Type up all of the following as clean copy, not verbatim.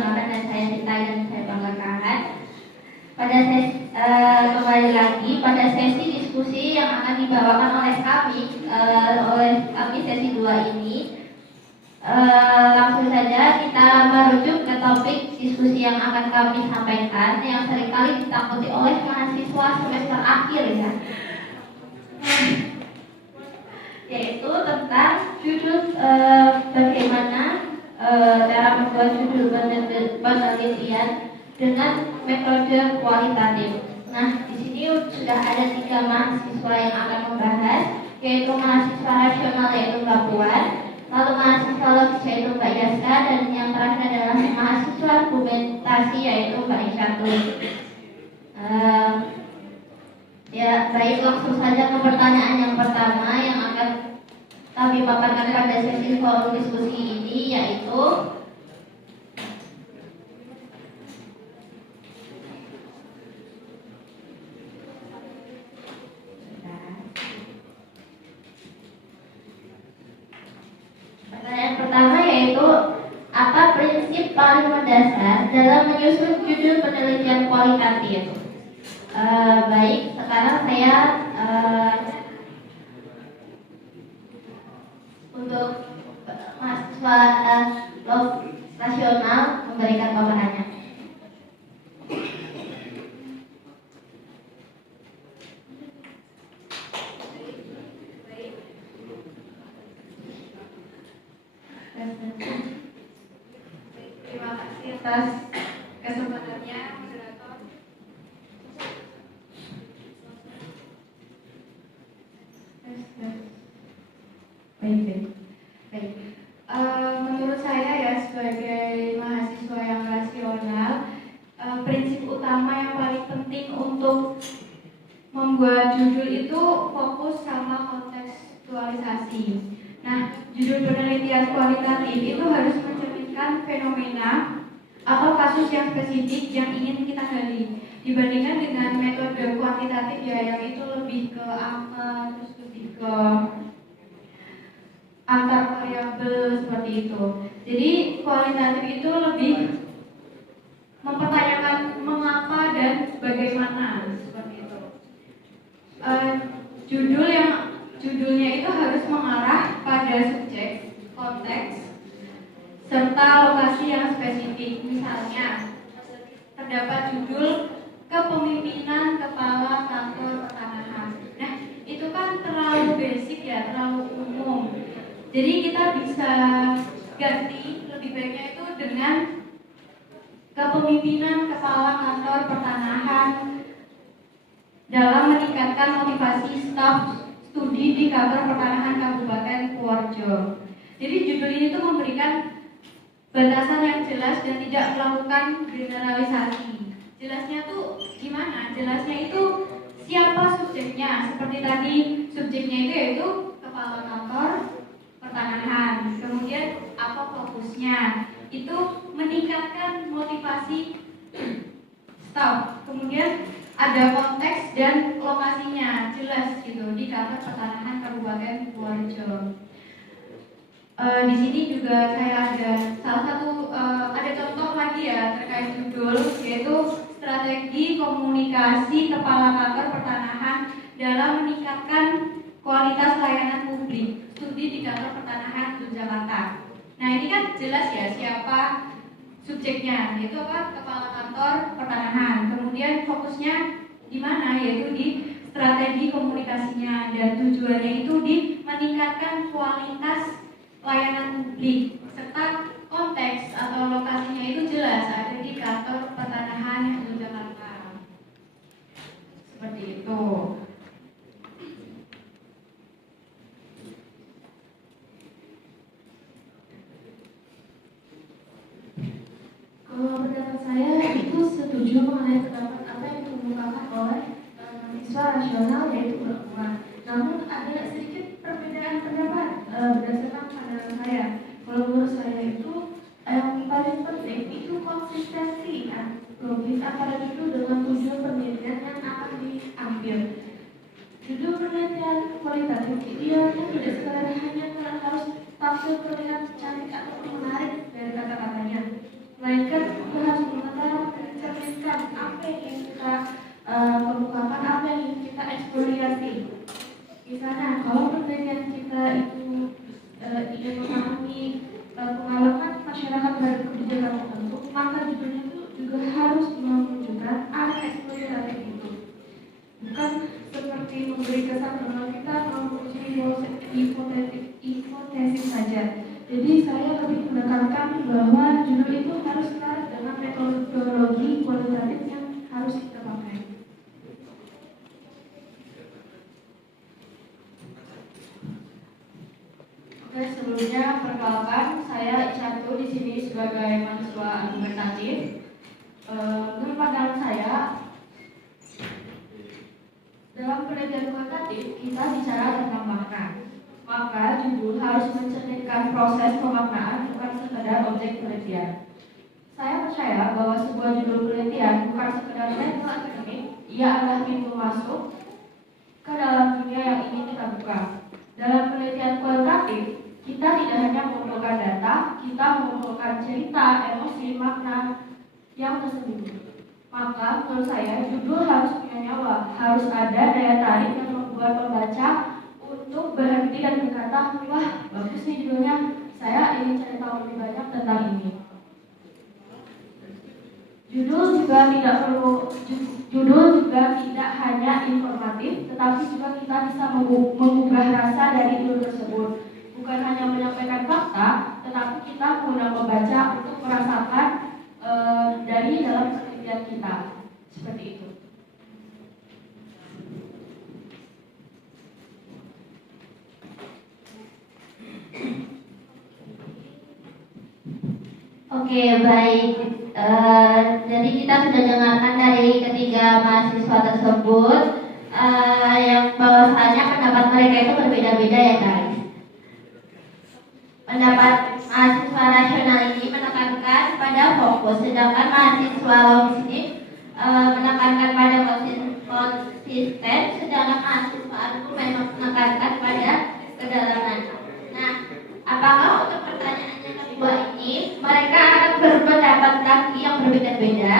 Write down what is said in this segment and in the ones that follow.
banggakan dan saya cintai dan saya banggakan. Kembali lagi pada sesi diskusi yang akan dibawakan oleh kami sesi 2 ini. Langsung saja kita merujuk ke topik diskusi yang akan kami sampaikan yang seringkali ditakuti oleh mahasiswa semester akhir ya, yaitu tentang judul bagaimana cara membuat judul penelitian dengan metode kualitatif. Nah, di sini sudah ada 3 mahasiswa yang akan membahas, yaitu mahasiswa rasional yaitu Mbak Puan, lalu mahasiswa logis yaitu Mbak Yaska, dan yang terakhir adalah mahasiswa argumentasi yaitu Mbak Isyatul. Ya, baik, langsung saja ke pertanyaan yang pertama yang akan kami paparkan pada sesi forum diskusi ini, yaitu pertanyaan pertama, yaitu apa prinsip paling mendasar dalam menyusun judul penelitian kualitatif? Baik, sekarang saya untuk mahasiswa rasional memberikan paparannya. Terima kasih atas kesempatannya, moderator. Baik. Menurut saya ya, sebagai mahasiswa yang rasional, prinsip utama yang paling penting untuk membuat judul itu fokus sama kontekstualisasi. Nah, judul penelitian kualitatif itu harus mencerminkan fenomena atau kasus yang spesifik yang ingin kita gali, dibandingkan dengan metode kuantitatif ya, yang itu lebih ke angka, terus lebih ke antar variabel seperti itu. Jadi kualitatif itu lebih mempertanyakan mengapa dan bagaimana seperti itu. Judulnya itu harus mengarah pada subjek, konteks, serta lokasi yang spesifik. Misalnya, terdapat judul kepemimpinan kepala kantor pertanahan. Nah, itu kan terlalu basic ya, terlalu umum. Jadi kita bisa ganti, lebih baiknya itu dengan kepemimpinan kepala kantor pertanahan dalam meningkatkan motivasi staf studi di kantor pertanahan Kabupaten Purworejo. Jadi judul ini tuh memberikan batasan yang jelas dan tidak melakukan generalisasi. Jelasnya tuh gimana? Jelasnya itu siapa subjeknya. Seperti tadi subjeknya itu yaitu kepala kantor pertanahan. Kemudian apa fokusnya? Itu meningkatkan motivasi staf. Kemudian ada konteks dan lokasinya jelas gitu di kantor pertanahan Kabupaten Purworejo. Di sini juga saya ada salah satu ada contoh lagi ya terkait judul, yaitu strategi komunikasi kepala kantor pertanahan dalam meningkatkan kualitas layanan publik studi di kantor pertanahan Yogyakarta. Nah, ini kan jelas ya siapa subjeknya, yaitu apa? Kepala kantor pertanahan. Kemudian fokusnya di mana? Yaitu di strategi komunikasinya, dan tujuannya itu di meningkatkan kualitas layanan publik, serta konteks atau lokasinya itu jelas ada di kantor pertanahan Yogyakarta. Seperti itu. Kalau pendapat saya itu setuju mengenai pendapat apa yang dikemukakan oleh mahasiswa rasional yaitu Mbak Puan. Namun ada sedikit perbedaan pendapat berdasarkan pandangan saya. Kalau menurut saya itu yang paling penting itu konsistensi logis antara judul dengan tujuan penelitian yang akan diambil. Judul penelitian kualitatif idealnya tidak sekadar hanya harus tampil terlihat cantik atau menarik dari kata-katanya, melainkan juga harus menunjukkan ada eksploitatif itu. Bukan seperti memberi kesan bahwa kita memuji hipotesis saja. Jadi saya lebih menekankan bahwa judul itu harus selaras dengan metodologi kualitatif yang harus kita pakai. Oke, sebelumnya perkenalkan, saya Isyatu di sini sebagai mahasiswa argumentatif. Menurut pandangan saya, dalam penelitian kualitatif kita bicara tentang makna. Maka judul harus mencerminkan proses pemaknaan, bukan sekedar objek penelitian. Saya percaya bahwa sebuah judul penelitian bukan sekedar label akademik, ia adalah pintu masuk ke dalam dunia yang ingin kita buka. Dalam penelitian kualitatif, kita tidak hanya mengumpulkan data, kita mengumpulkan cerita, emosi, makna yang tersembunyi. Maka menurut saya judul harus punya nyawa, harus ada daya tarik yang membuat pembaca untuk berhenti dan berkata, wah bagus nih judulnya, saya ingin cari tahu lebih banyak tentang ini. Judul juga tidak hanya informatif, tetapi juga kita bisa mengubah rasa dari judul tersebut. Bukan hanya menyampaikan fakta, tetapi kita mengundang pembaca untuk merasakan dari dalam penelitian kita. Seperti itu. Oke, baik. Jadi kita sudah dengarkan dari ketiga mahasiswa tersebut yang bahwasanya pendapat mereka itu berbeda-beda ya guys. Pendapat mahasiswa rasional ini menekankan pada fokus, sedangkan mahasiswa logis menekankan pada konsisten, sedangkan mahasiswa argumen menekankan pada kedalaman. Nah, apakah untuk pertanyaan yang kedua ini mereka akan berpendapat lagi yang berbeda-beda?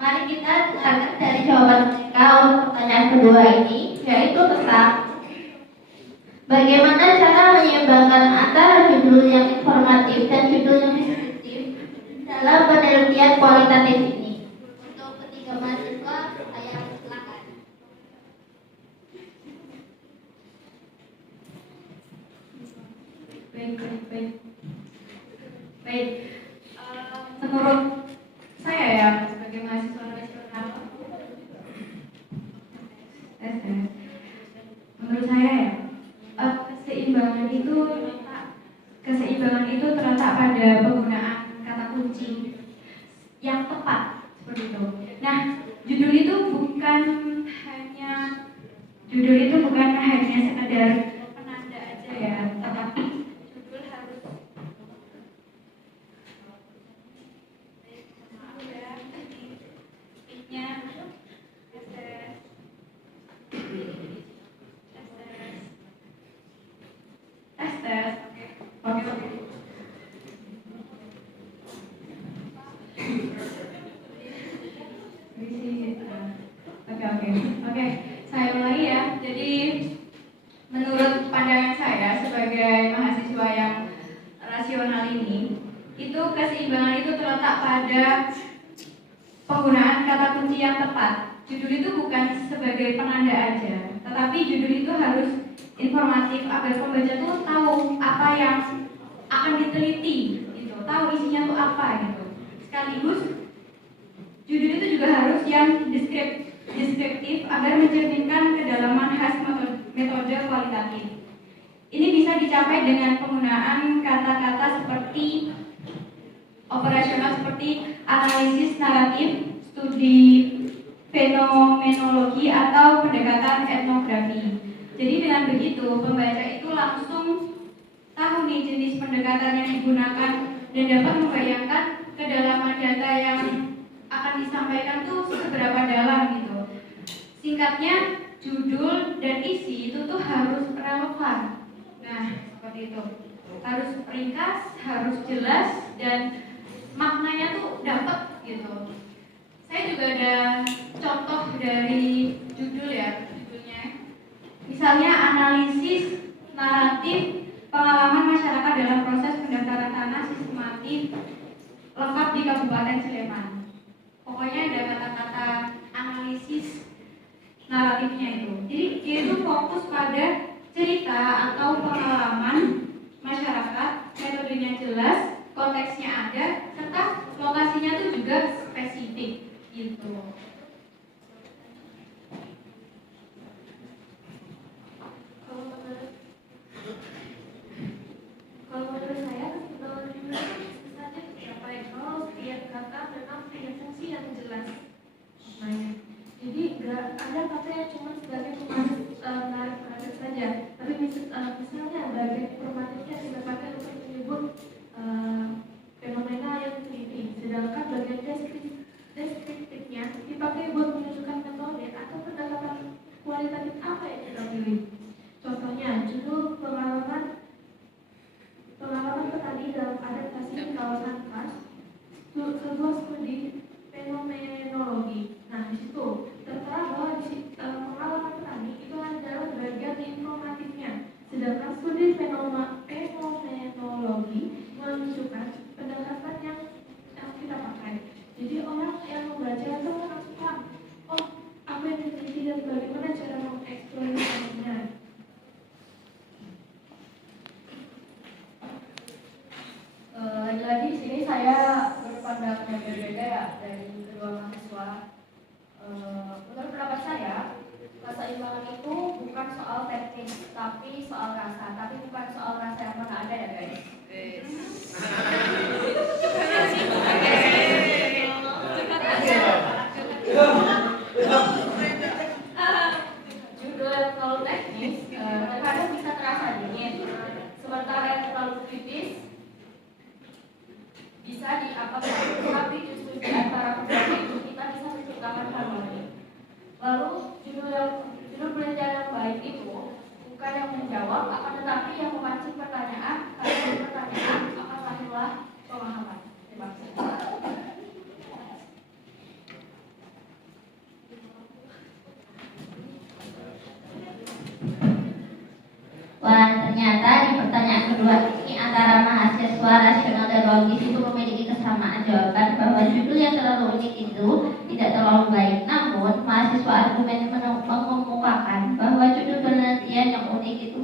Mari kita dengarkan dari jawaban mereka untuk pertanyaan kedua ini, yaitu tentang bagaimana cara menyeimbangkan antara judul yang informatif dan judul yang deskriptif dalam penelitian kualitatif ini. Untuk ketiga mahasiswa, saya silakan. Baik. Menurut saya ya, sebagai mahasiswa rasional, menurut saya ya, keseimbangan itu terletak pada penggunaan kata kunci yang tepat, seperti itu. Nah, judul itu bukan hanya sekedar penanda aja ya, tetapi judul harus Oke, saya mulai ya. Jadi menurut pandangan saya sebagai mahasiswa yang rasional ini, itu keseimbangan itu terletak pada penggunaan kata kunci yang tepat. Judul itu bukan sebagai penanda aja, tetapi judul itu harus informatif agar pembaca tuh tahu apa yang akan diteliti, gitu, tahu isinya tuh apa gitu. Sekaligus judul itu juga harus yang deskriptif agar mencerminkan kedalaman khas metode kualitatif. Ini bisa dicapai dengan penggunaan kata-kata seperti operasional seperti analisis naratif, studi fenomenologi atau pendekatan etnografi. Jadi dengan begitu pembaca itu langsung tahu nih jenis pendekatan yang digunakan dan dapat membayangkan kedalaman data yang akan disampaikan tuh seberapa dalam gitu. Singkatnya, judul dan isi itu tuh harus relevan. Nah, seperti itu. Harus ringkas, harus jelas, dan maknanya tuh dapat gitu. Saya juga ada contoh dari judul ya, judulnya. Misalnya analisis naratif pengalaman masyarakat dalam proses pendaftaran tanah sistematif lengkap di Kabupaten Sleman. Pokoknya ada kata-kata analisis naratifnya itu. Jadi dia itu fokus pada cerita atau pengalaman masyarakat, metodenya jelas, konteksnya ada, serta lokasinya itu juga spesifik gitu. Kalau menurut saya metodologi itu saja tercapai kalau setiap kata memang punya fungsi yang jelas maknanya. Jadi nggak ada kata yang cuma sebagai menarik perhatian saja, tapi misalnya bagian informatifnya dipakai untuk menyebut fenomena yang teliti, sedangkan bagian deskriptifnya dipakai buat menunjukkan metode atau pendekatan kualitatif apa yang kita pilih. Contohnya judul pengalaman petani dalam adaptasi di kawasan khas, sebuah studi fenomenologi. Nah, di situ tertera bahwa pengalaman petani itu adalah bagian informatifnya, sedangkan studi fenomenologi menunjukkan pendekatan yang kita pakai. Jadi orang yang membaca itu langsung paham, oh apa yang diteliti dan bagaimana cara mengeksplorasinya. Lagi-lagi di sini saya berpandangan yang berbeda ya dari kedua mahasiswa. Menurut pendapat saya, keseimbangan itu bukan soal teknis, tapi soal rasa. Tapi bukan soal rasa yang mana ada ya guys. Judul yang terlalu teknis terkadang bisa terasa dingin, sementara yang terlalu kritis bisa diapakan, tapi justru di antara kedua itu kita bisa menciptakan harmoni. Lalu judul belajar yang baik itu bukan yang menjawab, akan tetapi yang memancing pertanyaan. Karena dari pertanyaan akan lahirlah pemahaman. Terima kasih. Wah, ternyata di pertanyaan kedua ini antara mahasiswa rasional dan logis itu memiliki kesamaan jawaban bahwa judul yang terlalu unik itu tidak terlalu baik. Namun, mahasiswa argumen mengemukakan bahwa judul penelitian yang unik itu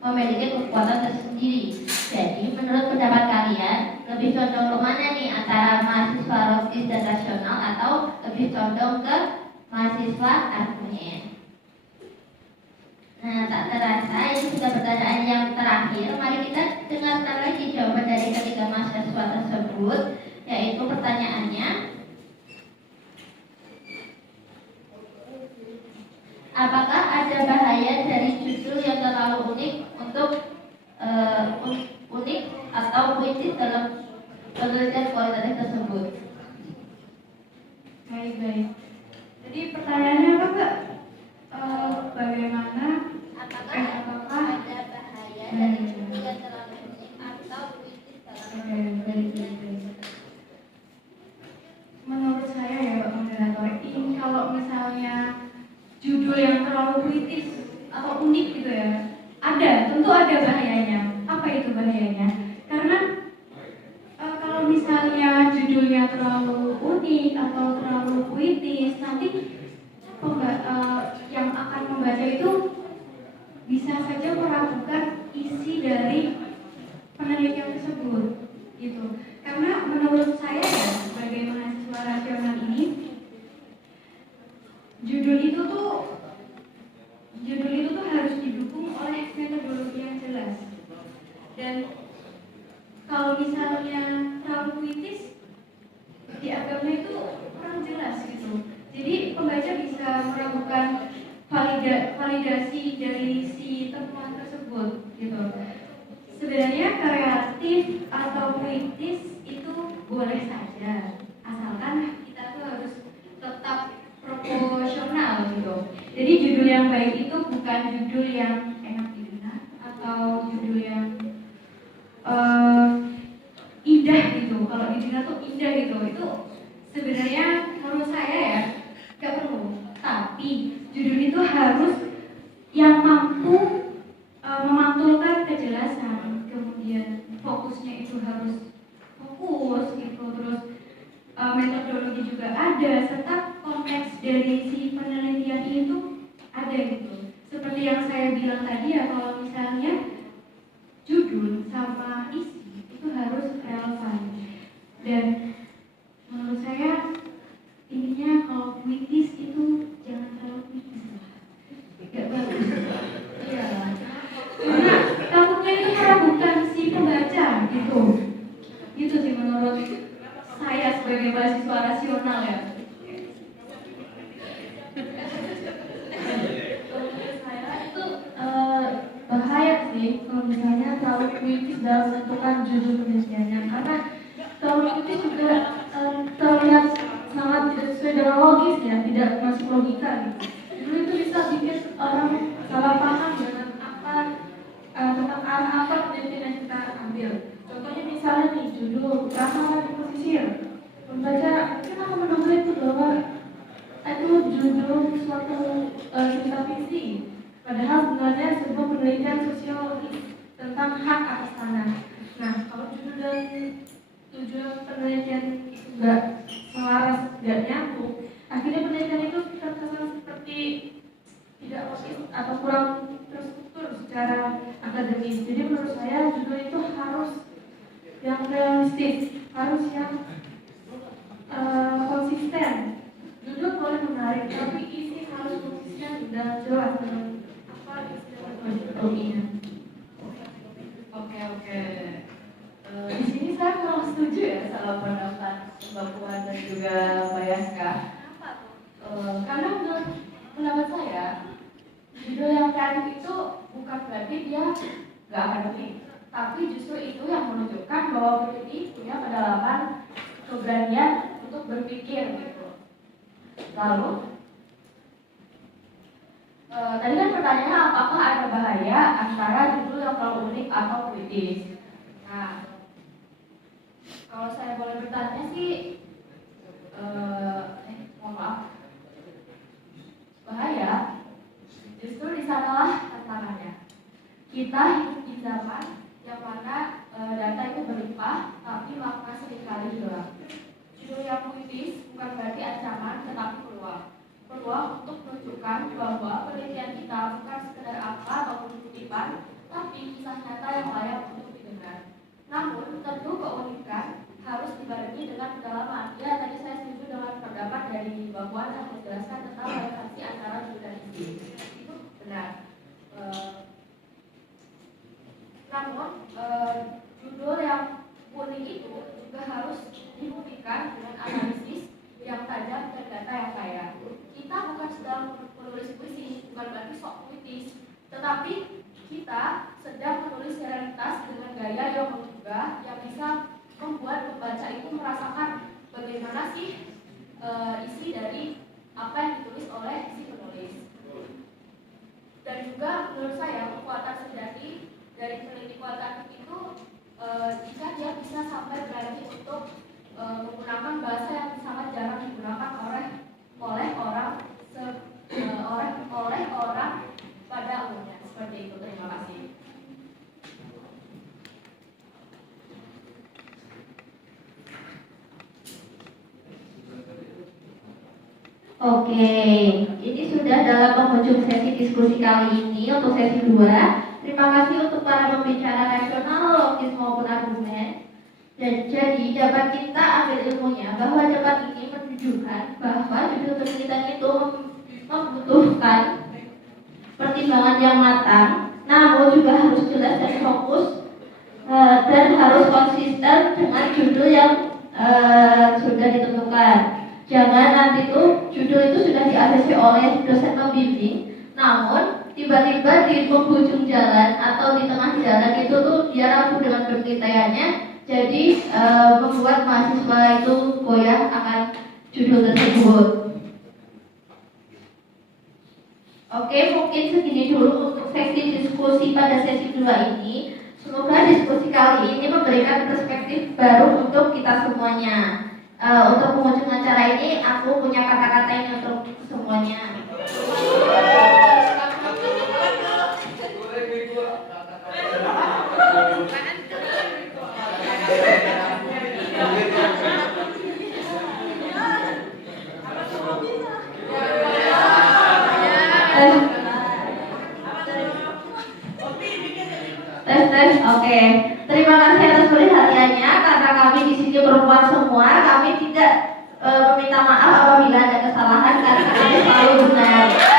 memiliki kekuatan tersendiri. Jadi, menurut pendapat kalian, lebih condong ke mana nih antara mahasiswa logis dan rasional atau lebih condong ke mahasiswa argumen? Nah, tak terasa ini sudah pertanyaan yang terakhir. Mari kita dengarkan lagi jawaban dari ketiga mahasiswa tersebut, yaitu pertanyaannya, apakah ada bahaya dari judul yang terlalu unik untuk unik atau puitis dalam penelitian kualitatif tersebut? Baik. Jadi pertanyaannya apa Kak? Bagaimana Apakah ada bahaya dari judul yang terlalu unik atau puitis dalam menurut saya ya Pak Moderator, ini kalau misalnya judul yang terlalu puitis atau unik gitu ya, tentu ada bahayanya. Apa itu bahayanya? Karena kalau misalnya judulnya terlalu unik atau terlalu puitis, nanti yang akan membaca itu bisa saja meragukan isi dari penelitian tersebut gitu. Karena menurut saya ya, sebagai mahasiswa rasional ini, judul itu tuh harus didukung oleh metodologi yang jelas. Dan kalau misalnya terlalu puitis, dianggapnya itu kurang jelas gitu. Jadi pembaca bisa meragukan validasi dari si temuan tersebut gitu. Sebenarnya kreatif atau puitis itu boleh saja, asalkan kita tuh harus tetap proporsional gitu. Jadi judul yang baik itu bukan judul yang enak didengar atau judul yang indah gitu. Kalau didengar tuh indah gitu, itu sebenarnya menurut saya ya gak perlu. Tapi judul itu harus yang mampu memantulkan kejelasan, kemudian fokusnya itu harus fokus gitu, terus metodologi juga juga ada, serta konteks dari si penelitian itu ada gitu. Seperti yang saya bilang tadi ya, kalau misalnya judul sama isi itu harus relevan. Dan menurut saya intinya kalau puitis itu jangan terlalu puitis lah, gak bagus. Iya, karena takutnya itu meragukan si pembaca gitu. Gitu sih menurut saya sebagai mahasiswa rasional ya. Saya itu bahaya sih kalau misalnya terlalu kritis dalam menentukan judul penelitiannya, karena terlalu kritis juga terlihat sangat tidak sesuai dengan logis ya, tidak masuk logika gitu. Judul itu bisa bikin orang salah paham dengan apa tentang arah apa penelitian yang kita ambil. Contohnya misalnya nih judul Rasa di Pesisir, membaca mungkin akan menduga itu bahwa itu judul suatu cerita fiksi, padahal sebenarnya sebuah penelitian sosiologis tentang hak atas tanah. Nah, kalau judul dan tujuan penelitian itu nggak selaras, nggak nyambung, akhirnya penelitian itu terkesan seperti tidak logis atau kurang terstruktur secara akademis. Jadi menurut saya judul itu harus yang realistis, harus yang konsisten. Judul boleh menarik, tapi isi harus konsisten dan jelas dengan apa isi dan metodologinya. Oke. Di sini saya kurang setuju ya sama pendapat Mbak Puan dan juga Mbak Yaska. Karena menurut pendapat saya, judul yang kreatif itu bukan berarti dia nggak akademik, tapi justru itu yang menunjukkan bahwa peneliti punya kedalaman keberanian untuk berpikir gitu. Lalu tadi kan pertanyaannya apakah ada bahaya antara judul yang terlalu unik atau puitis. Nah, kalau saya boleh bertanya sih, mohon maaf, bahaya justru di sanalah tantangannya. Kita hidup di zaman yang mana data itu berlimpah, tapi makna seringkali hilang. Judul yang puitis bukan berarti ancaman, tetapi peluang. Peluang untuk menunjukkan bahwa penelitian kita bukan sekedar angka ataupun kutipan, tapi kisah nyata yang layak untuk didengar. Namun, tentu keunikan harus dibarengi dengan kedalaman. Ya, tadi saya setuju dengan pendapat dari Mbak Puan yang menjelaskan tentang relevansi antara judul dan isi. Itu benar. Namun, judul yang unik itu juga harus dibuktikan dengan analisis yang tajam dan data yang kaya. Kita bukan sedang menulis puisi, bukan berarti sok puitis, tetapi kita sedang menulis realitas dengan gaya yang menggugah, yang bisa membuat pembaca itu merasakan bagaimana sih isi dari apa yang ditulis oleh si penulis. Dan juga menurut saya kekuatan sejati dari peneliti kualitatif itu jika dia bisa sampai berani untuk menggunakan bahasa yang sangat jarang digunakan oleh orang pada umumnya. Seperti itu. Terima kasih. Oke, ini sudah dalam penghujung sesi diskusi kali ini untuk sesi 2. Terima kasih untuk para pembicara rasional, logis maupun argumen. Dan jadi dapat kita ambil ilmunya bahwa debat ini menunjukkan bahwa judul penelitian itu membutuhkan pertimbangan yang matang, namun juga harus jelas dan fokus, dan harus konsisten dengan judul yang sudah ditentukan. Jangan nanti tuh judul itu sudah diadresi oleh dosen pembimbing, namun tiba-tiba di penghujung jalan atau di tengah jalan itu tuh dia ragu dengan penelitiannya, jadi membuat mahasiswa itu goyah akan judul tersebut. Oke, mungkin segini dulu untuk sesi diskusi pada sesi 2 ini. Semoga diskusi kali ini memberikan perspektif baru untuk kita semuanya. Untuk penghujung acara ini, aku punya kata-kata ini untuk semuanya. Oke, terima kasih atas perhatiannya. Karena kami di sini perempuan semua, kami tidak meminta maaf apabila ada kesalahan karena kami selalu benar.